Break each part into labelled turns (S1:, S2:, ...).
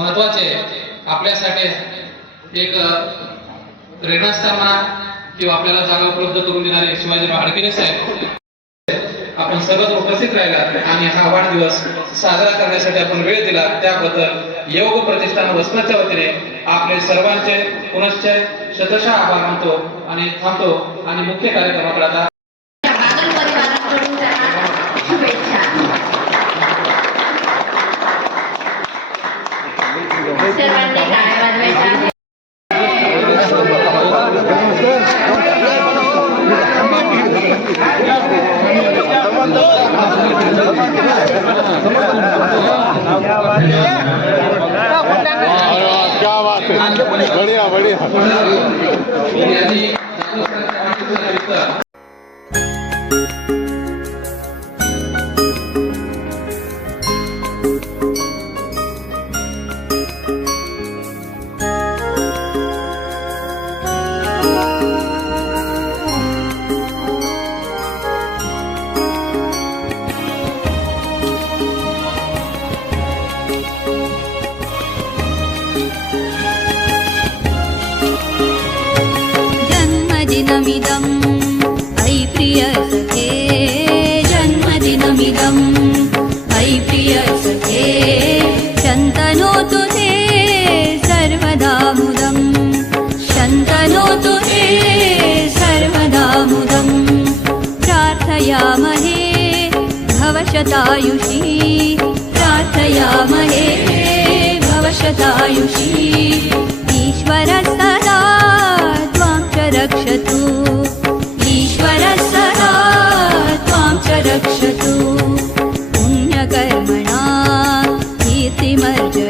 S1: महत्त्वाचे. आपल्यासाठी एक प्रेरणास्थान म्हणा किंवा आपल्याला जागा उपलब्ध करून देणारे शिवाजीराव आडकिरे साहेब. आपण सर्वच उपस्थित राहिला आणि हा वाढदिवस साजरा करण्यासाठी आपण वेळ दिला. त्याबद्दल योग प्रतिष्ठान वसनाच्या वतीने आपले सर्वांचे पुनश्च शतशः आभार मानतो आणि थांबतो. आणि मुख्य कार्यक्रमाकडे आता
S2: क्या बात है बढ़िया बढ़िया
S3: प्रार्थयामहे भवशतायुषी। प्रार्थयामहे भवशतायुषी। ईश्वरः सदा त्वां च रक्षतु। ईश्वरः सदा त्वां च रक्षतु। पुण्यकर्मणा कीर्तिमर्जय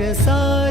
S4: सा